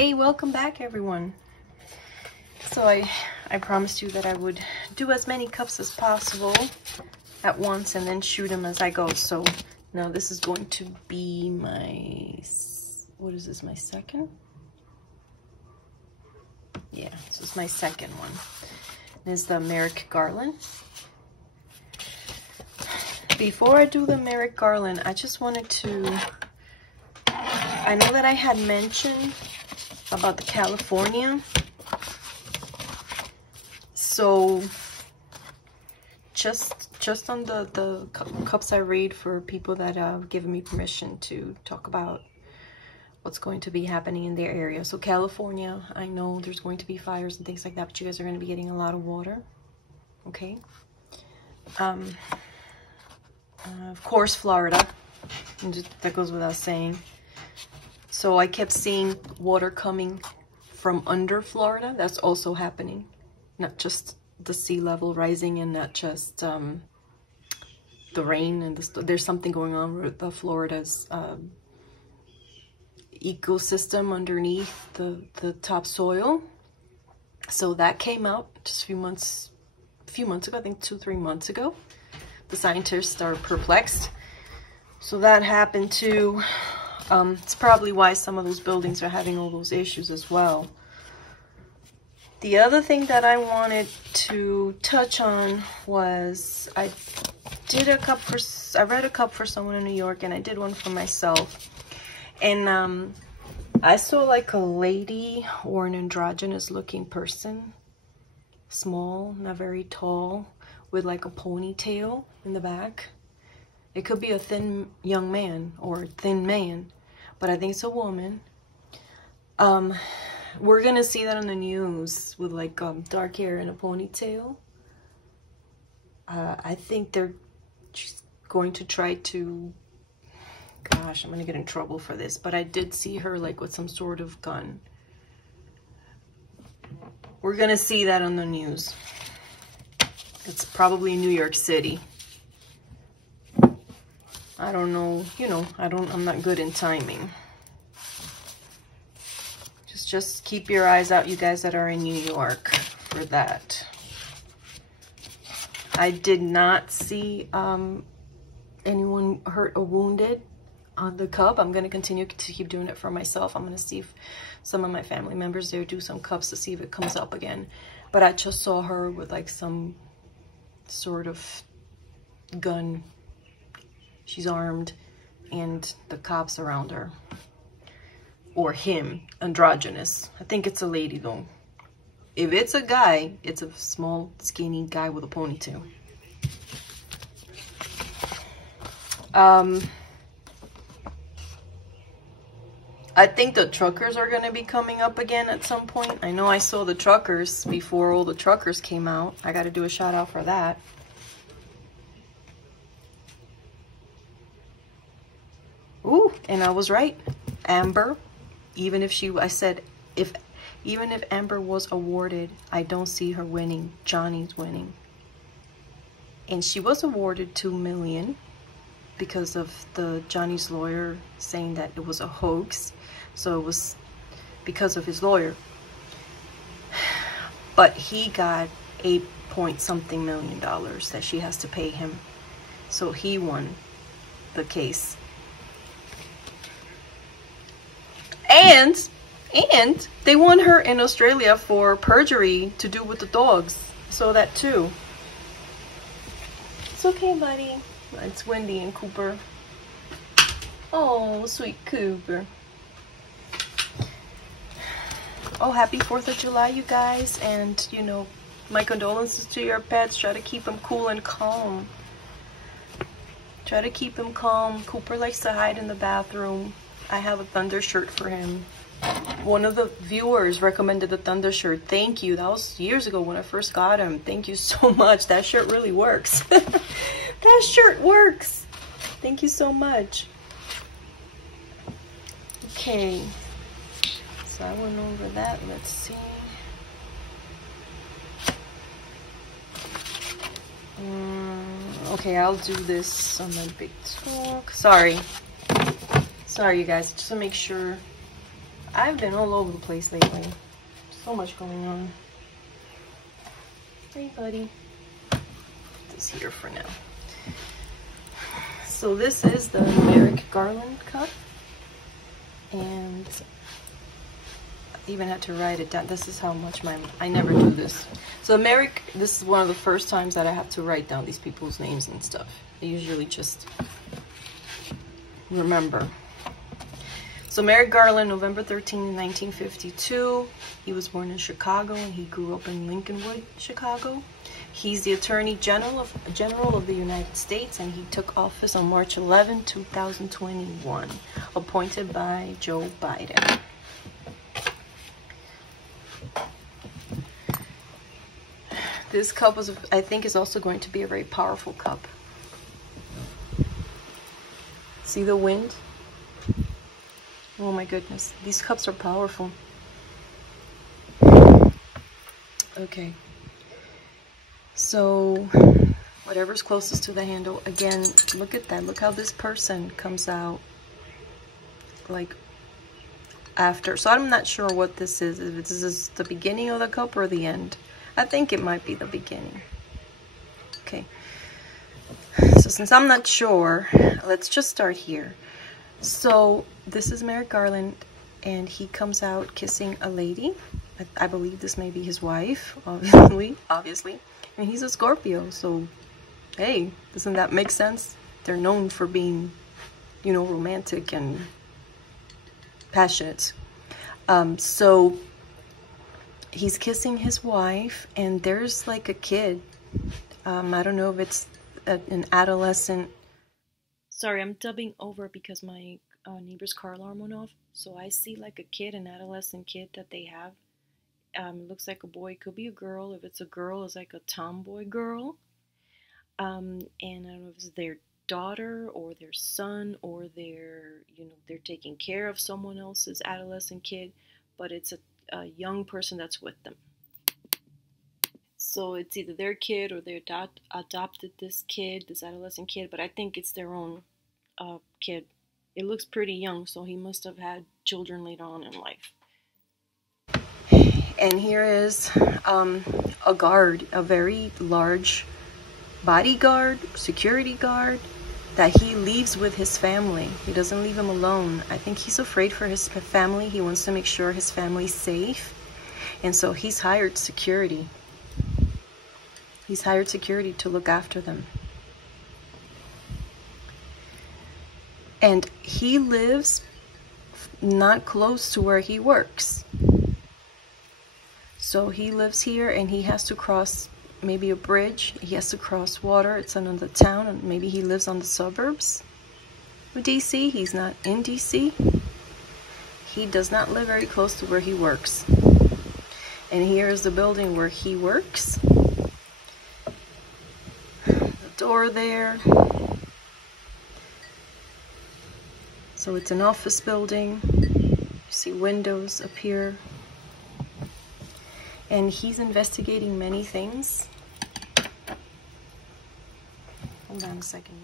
Hey, welcome back everyone. So I promised you that I would do as many cups as possible at once and then shoot them as I go. So now this is going to be my, what is this, my second? Yeah, this is my second one. This is the Merrick Garland. Before I do the Merrick Garland, I just wanted to, I know that I had mentioned about the California. So just on the cups I read for people that have given me permission to talk about what's going to be happening in their area. So California, I know there's going to be fires and things like that, but you guys are going to be getting a lot of water. Okay. Of course, Florida, and that goes without saying. So I kept seeing water coming from under Florida. That's also happening. Not just the sea level rising and not just the rain. And there's something going on with Florida's ecosystem underneath the topsoil. So that came out just a few months ago, I think 2-3 months ago. The scientists are perplexed. So that happened too. It's probably why some of those buildings are having all those issues as well. The other thing that I wanted to touch on was I read a cup for someone in New York, and I did one for myself. And I saw like a lady or an androgynous looking person, small, not very tall, with like a ponytail in the back. It could be a thin young man or a thin man, but I think it's a woman. We're gonna see that on the news with like dark hair and a ponytail. I think they're just going to try to, gosh, I'm gonna get in trouble for this, but I did see her like with some sort of gun. We're gonna see that on the news. It's probably New York City. I don't know, I'm not good in timing. Just keep your eyes out, you guys that are in New York, for that. I did not see anyone hurt or wounded on the cup. I'm going to continue to keep doing it for myself. I'm going to see if some of my family members there do some cups to see if it comes up again. But I just saw her with like some sort of gun. She's armed and the cops around her. Or him, androgynous. I think it's a lady though. If it's a guy, it's a small, skinny guy with a ponytail. I think the truckers are going to be coming up again at some point. I know I saw the truckers before all the truckers came out. I got to do a shout out for that. Ooh, and I was right. Amber. Even if even if Amber was awarded, I don't see her winning. Johnny's winning. And she was awarded $2 million because of Johnny's lawyer saying that it was a hoax. So it was because of his lawyer. But he got $8-point-something million that she has to pay him. So he won the case. And they won her in Australia for perjury to do with the dogs. So that too. It's okay, buddy. It's Wendy and Cooper. Oh, sweet Cooper. Oh, happy 4th of July, you guys. And, my condolences to your pets. Try to keep them cool and calm. Try to keep him calm. Cooper likes to hide in the bathroom. I have a Thunder shirt for him. One of the viewers recommended the Thunder shirt. Thank you. That was years ago when I first got him. Thank you so much. That shirt really works. That shirt works. Thank you so much. Okay. So I went over that. Let's see. Okay, I'll do this on my big talk. Sorry, you guys. Just to make sure I've been all over the place lately. So much going on. Hey, buddy. This here for now. So this is the Merrick Garland cup. And I even had to write it down. This is how much I never do this. So Merrick, this is one of the first times that I have to write down these people's names and stuff. I usually just remember. So Merrick Garland, November 13, 1952. He was born in Chicago and he grew up in Lincolnwood, Chicago. He's the Attorney General of the United States, and he took office on March 11, 2021, appointed by Joe Biden. This cup was, I think, is also going to be a very powerful cup. See the wind? Oh my goodness, these cups are powerful. Okay. So, whatever's closest to the handle. Again, look at that. Look how this person comes out, like, after. So I'm not sure what this is. If this is the beginning of the cup or the end. I think it might be the beginning. Okay. So since I'm not sure, let's just start here. So this is Merrick Garland, and he comes out kissing a lady. I believe this may be his wife, obviously. And he's a Scorpio, so hey, doesn't that make sense? They're known for being, you know, romantic and passionate. So he's kissing his wife, and there's like a kid. I don't know if it's an adolescent. Sorry, I'm dubbing over because my neighbor's car alarm went off. So I see like a kid, an adolescent kid that they have. It looks like a boy, could be a girl. If it's a girl, it's like a tomboy girl. And I don't know if it's their daughter or their son, or they're taking care of someone else's adolescent kid, but it's a young person that's with them. So it's either their kid or they adopted this kid, this adolescent kid, but I think it's their own kid. It looks pretty young, so he must have had children later on in life. And here is a guard, a very large bodyguard, security guard, that he leaves with his family. He doesn't leave him alone. I think he's afraid for his family. He wants to make sure his family's safe. And so he's hired security. He's hired security to look after them. And he lives not close to where he works. So he lives here, and he has to cross maybe a bridge. He has to cross water. It's another town, and maybe he lives on the suburbs of DC. He's not in DC. He does not live very close to where he works. And here is the building where he works. The door there. So it's an office building. You see windows up here. And he's investigating many things. Hold on a second.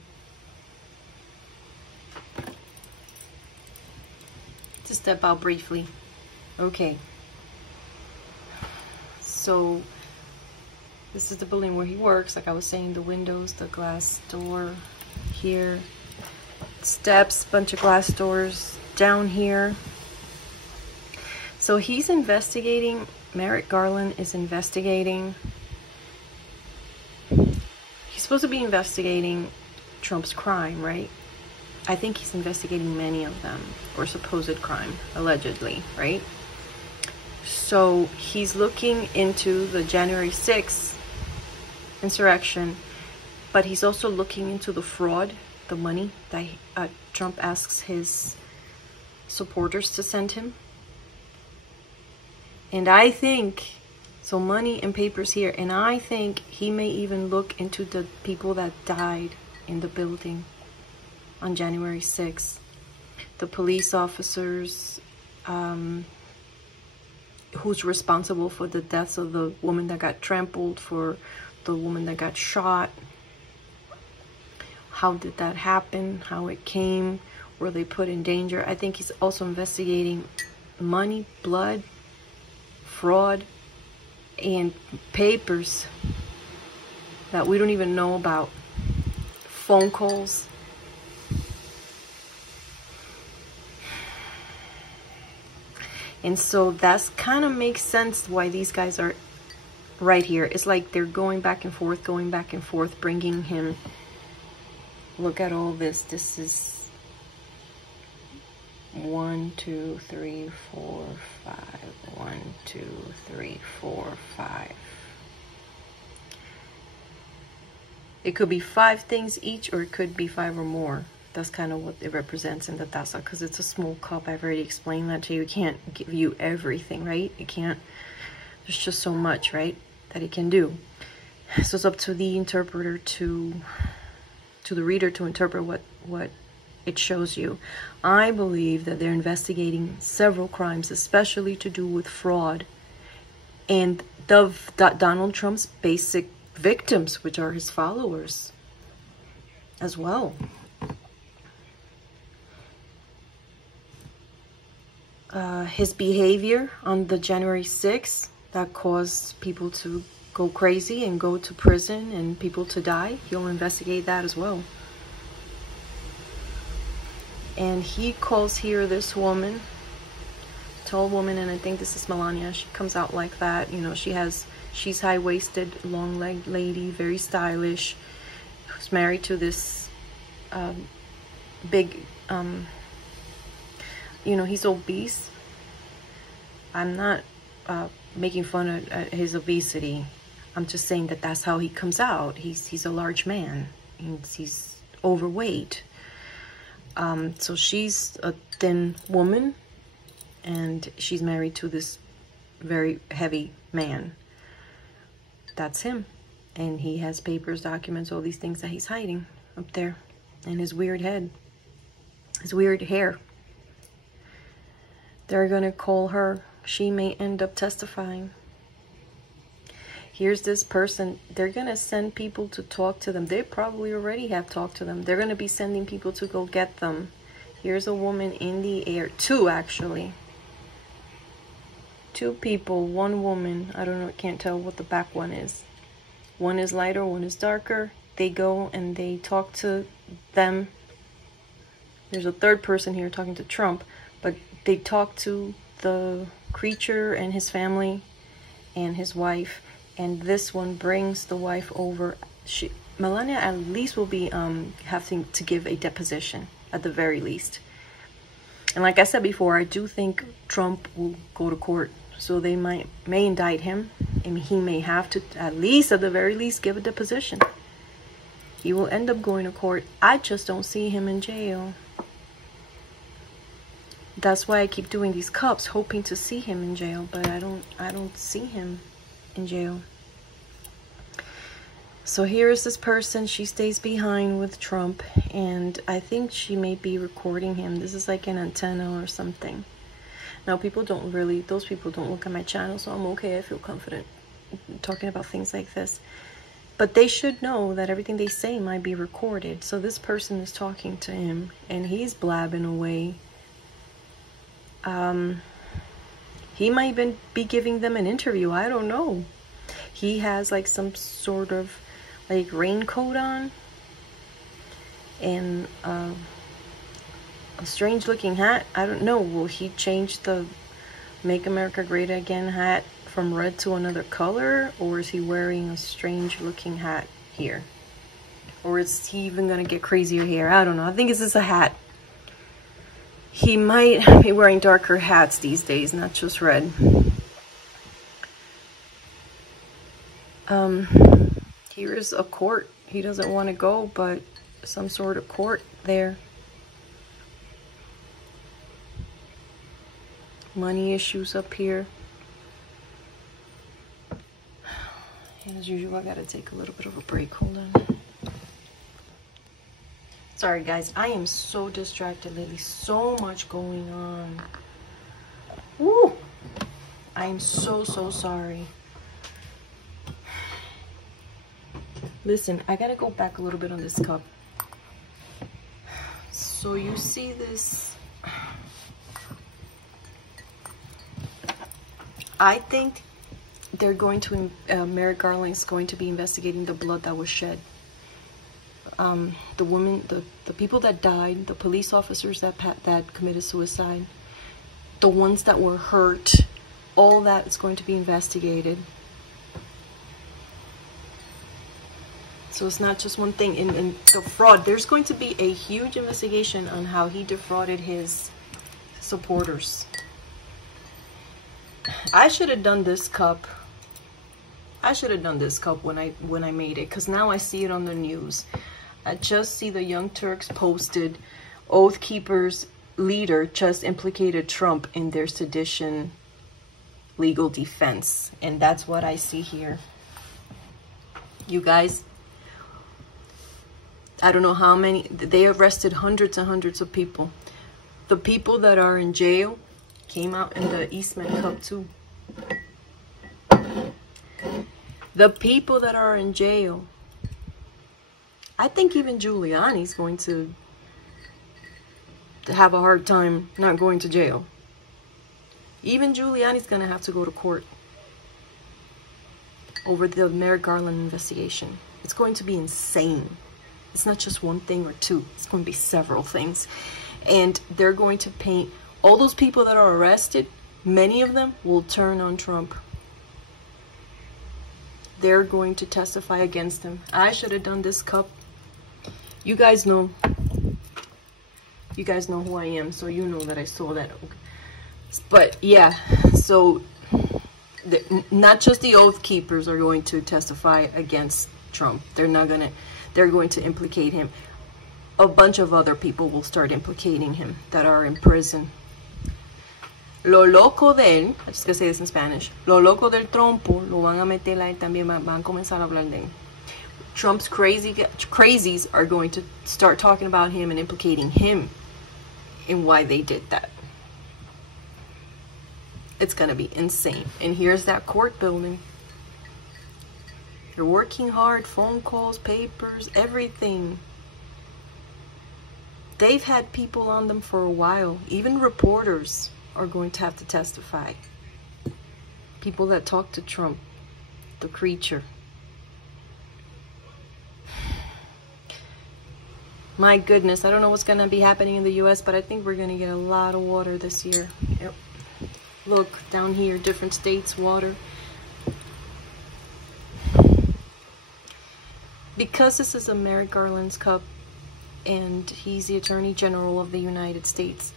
To step out briefly. Okay. So this is the building where he works. Like I was saying, the windows, the glass door here, steps, bunch of glass doors down here. So he's investigating. Merrick Garland is investigating. He's supposed to be investigating Trump's crime, right? I think he's investigating many of them, or supposed crime, allegedly, right? So he's looking into the January 6th insurrection, but he's also looking into the fraud, the money that Trump asks his supporters to send him. And I think, so money and papers here, and I think he may even look into the people that died in the building on January 6th. The police officers, who's responsible for the deaths of the woman that got trampled, for the woman that got shot. How did that happen? How it came? Were they put in danger? I think he's also investigating money, blood, fraud, and papers that we don't even know about. Phone calls. And so that's kind of makes sense why these guys are right here. It's like they're going back and forth, bringing him. Look at all this. This is 1, 2, 3, 4, 5. 1, 2, 3, 4, 5. It could be 5 things each, or it could be 5 or more. That's kind of what it represents in the taza, because it's a small cup. I've already explained that to you. It can't give you everything, right? It can't. There's just so much, right, that it can do. So it's up to the interpreter to the reader to interpret what it shows you. I believe that they're investigating several crimes, especially to do with fraud, and Donald Trump's basic victims, which are his followers as well. His behavior on the January 6th that caused people to go crazy and go to prison and people to die, he'll investigate that as well. And he calls here this woman, tall woman, and I think this is Melania. She comes out like that, you know. She's high-waisted, long-legged lady, very stylish, who's married to this big, you know, he's obese. I'm not making fun of his obesity. I'm just saying that that's how he comes out. He's a large man. He's overweight. So she's a thin woman, and she's married to this very heavy man. That's him. And he has papers, documents, all these things that he's hiding up there. And his weird head. His weird hair. They're gonna call her. She may end up testifying. Here's this person. They're gonna send people to talk to them. They probably already have talked to them. They're gonna be sending people to go get them. Here's a woman in the air. 2 actually. 2 people, 1 woman. I don't know, can't tell what the back one is. One is lighter, one is darker. They go and they talk to them. There's a 3rd person here talking to Trump, but they talk to the creature and his family and his wife. And this one brings the wife over. Melania at least will be having to give a deposition at the very least. And like I said before, I do think Trump will go to court. So they may indict him, and he may have to, at the very least, give a deposition. He will end up going to court. I just don't see him in jail. That's why I keep doing these cups, hoping to see him in jail, but I don't see him in jail. So here is this person. She stays behind with Trump, and I think she may be recording him. This is like an antenna or something. Now, those people don't look at my channel, so I'm okay. I feel confident talking about things like this. But they should know that everything they say might be recorded. So this person is talking to him, and he's blabbing away. He might even be giving them an interview. I don't know. He has like some sort of like raincoat on, and a strange looking hat. I don't know. Will he change the Make America Great Again hat from red to another color? Or is he wearing a strange looking hat here? Or is he even gonna get crazier hair? I don't know. I think it's just a hat. He might be wearing darker hats these days, not just red. Here is a court. He doesn't want to go, but some sort of court there. Money issues up here. And as usual, I gotta take a little bit of a break. Hold on. Sorry guys, I am so distracted lately. So much going on. Woo! I am so sorry. Listen, I gotta go back a little bit on this cup. So you see this I think they're going to, Merrick Garland is going to be investigating the blood that was shed. The woman, the people that died, the police officers that committed suicide, the ones that were hurt, all that is going to be investigated. So it's not just one thing. In the fraud, there's going to be a huge investigation on how he defrauded his supporters. I should have done this cup. I should have done this cup when I made it, because now I see it on the news. I just see the Young Turks posted, Oath Keepers leader just implicated Trump in their sedition legal defense. And that's what I see here. You guys, I don't know how many, they arrested hundreds and hundreds of people. The people that are in jail came out in the Eastman Cup too. The people that are in jail, I think even Giuliani's going to have a hard time not going to jail. Even Giuliani's going to have to go to court over the Merrick Garland investigation. It's going to be insane. It's not just one thing or two. It's going to be several things. And they're going to paint all those people that are arrested. Many of them will turn on Trump. They're going to testify against him. I should have done this cup. You guys know. You guys know who I am, so you know that I saw that. But yeah, so not just the Oath Keepers are going to testify against Trump. They're going to implicate him. A bunch of other people will start implicating him that are in prison. Lo loco de él, I'm just gonna say this in Spanish. Lo loco del trompo lo van a meter a él también, van a comenzar a hablar de él. Trump's crazies are going to start talking about him and implicating him in why they did that. It's gonna be insane. And here's that court building. They're working hard, phone calls, papers, everything. They've had people on them for a while. Even reporters are going to have to testify. People that talk to Trump, the creature. My goodness, I don't know what's going to be happening in the US, but I think we're going to get a lot of water this year. Yep. Look, down here, different states, water. Because this is a Merrick Garland's cup, and he's the Attorney General of the United States,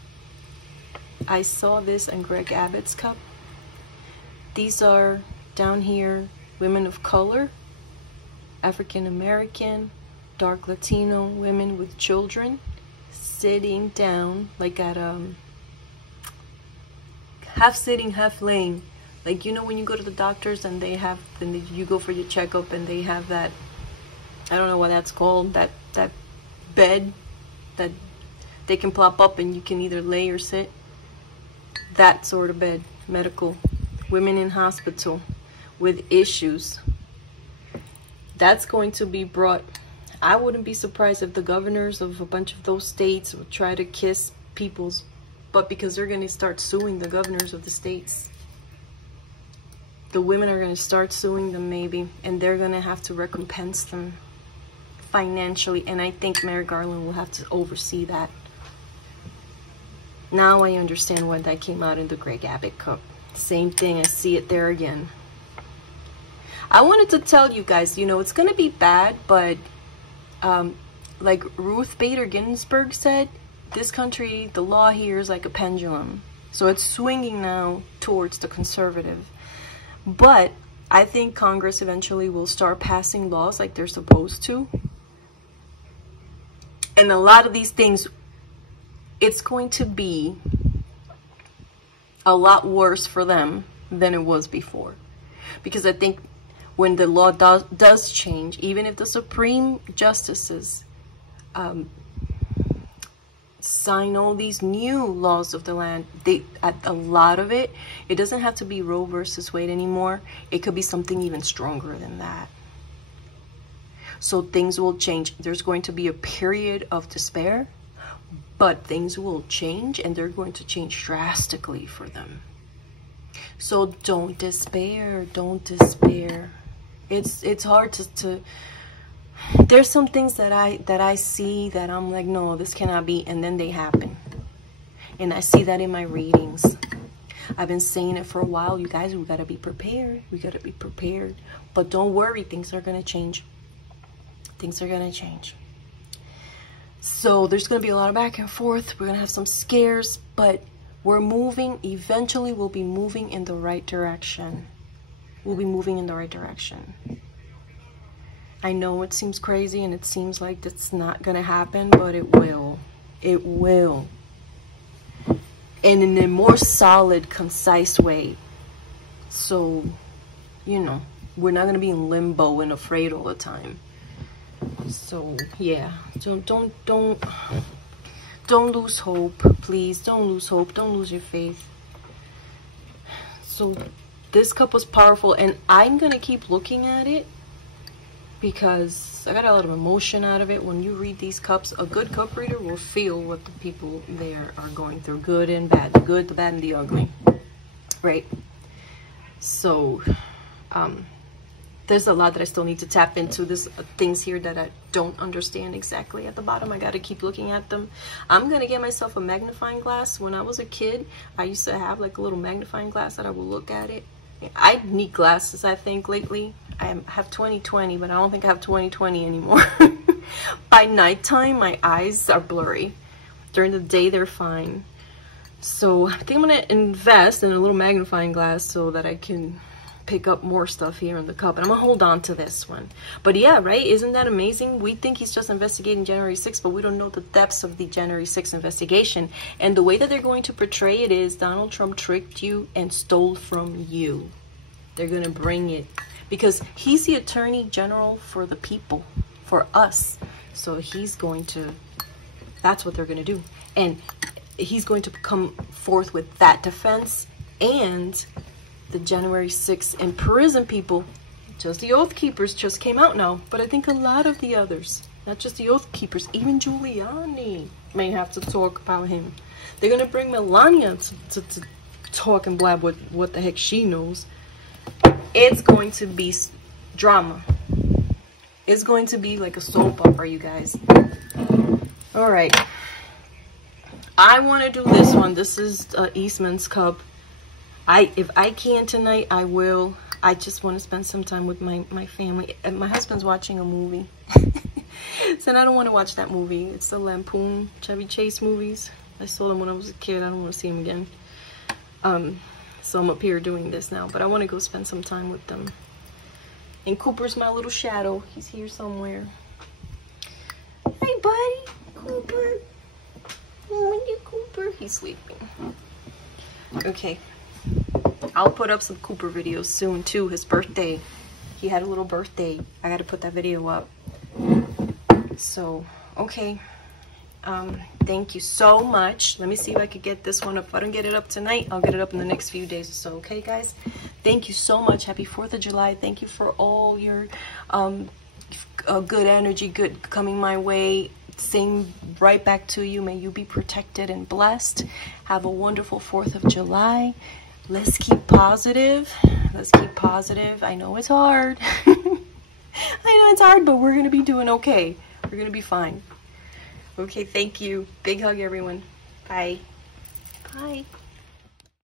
I saw this in Greg Abbott's cup. These are, down here, women of color, African American, dark Latino women with children, sitting down, like at half sitting, half laying. Like, you know when you go to the doctors and they have, and you go for your checkup and they have that, I don't know what that's called, that bed that they can plop up and you can either lay or sit. That sort of bed, medical. Women in hospital with issues. That's going to be brought. I wouldn't be surprised if the governors of a bunch of those states would try to kiss people's butt, because they're going to start suing the governors of the states. The women are going to start suing them maybe, and they're going to have to recompense them financially, and I think Merrick Garland will have to oversee that. Now I understand why that came out in the Greg Abbott cup. Same thing, I see it there again. I wanted to tell you guys, you know, it's going to be bad, but like Ruth Bader Ginsburg said, this country, the law here is like a pendulum. So it's swinging now towards the conservative. But I think Congress eventually will start passing laws like they're supposed to. And a lot of these things, it's going to be a lot worse for them than it was before. Because I think when the law does change, even if the Supreme Justices sign all these new laws of the land, a lot of it doesn't have to be Roe versus Wade anymore. It could be something even stronger than that. So things will change. There's going to be a period of despair, but things will change, and they're going to change drastically for them. So don't despair. Don't despair. It's hard to there's some things that I see that I'm like, no, this cannot be, and then they happen. And I see that in my readings. I've been saying it for a while. You guys, we gotta be prepared. We gotta be prepared. But don't worry, things are gonna change. Things are gonna change. So there's gonna be a lot of back and forth. We're gonna have some scares, but we're moving. Eventually, we'll be moving in the right direction. We'll be moving in the right direction. I know it seems crazy and it seems like that's not gonna happen, but it will. It will. And in a more solid, concise way. So, you know, we're not gonna be in limbo and afraid all the time. So yeah, don't lose hope, please. Don't lose hope. Don't lose your faith. So this cup was powerful, and I'm gonna keep looking at it because I got a lot of emotion out of it. When you read these cups, a good cup reader will feel what the people there are going through, good and bad, the good, the bad, and the ugly, right? So there's a lot that I still need to tap into. There's things here that I don't understand exactly at the bottom. I got to keep looking at them. I'm going to get myself a magnifying glass. When I was a kid, I used to have like a little magnifying glass that I would look at it. I need glasses, I think, lately. I have 20/20, but I don't think I have 20/20 anymore. By nighttime, my eyes are blurry. During the day, they're fine. So I think I'm going to invest in a little magnifying glass so that I can pick up more stuff here in the cup, and I'm gonna hold on to this one. But yeah, right, isn't that amazing? We think he's just investigating January 6th, but we don't know the depths of the January 6th investigation. And the way that they're going to portray it is Donald Trump tricked you and stole from you. They're gonna bring it because he's the attorney general for the people, for us. So he's going to, that's what they're gonna do, and he's going to come forth with that defense and the January 6th in prison people. Just the Oath Keepers just came out now, but I think a lot of the others, not just the Oath Keepers, even Giuliani may have to talk about him. They're gonna bring Melania to talk and blab what the heck she knows. It's going to be drama. It's going to be like a soap opera, you guys. All right, I want to do this one. This is Eastman's cup. If I can tonight, I will. I just want to spend some time with my family. And my husband's watching a movie. So I don't want to watch that movie. It's the Lampoon Chevy Chase movies. I saw them when I was a kid. I don't want to see them again. So I'm up here doing this now. But I want to go spend some time with them. And Cooper's my little shadow. He's here somewhere. Hey, buddy. Cooper. Oh, Cooper. He's sleeping. Okay. I'll put up some Cooper videos soon too. His birthday. He had a little birthday. I gotta put that video up. So, okay. Thank you so much. Let me see if I could get this one up. If I don't get it up tonight, I'll get it up in the next few days or so. Okay, guys? Thank you so much. Happy 4th of July. Thank you for all your good energy, good coming my way. Sing right back to you. May you be protected and blessed. Have a wonderful 4th of July. Let's keep positive. Let's keep positive. I know it's hard. I know it's hard, but we're going to be doing okay. We're going to be fine. Okay, thank you. Big hug, everyone. Bye. Bye.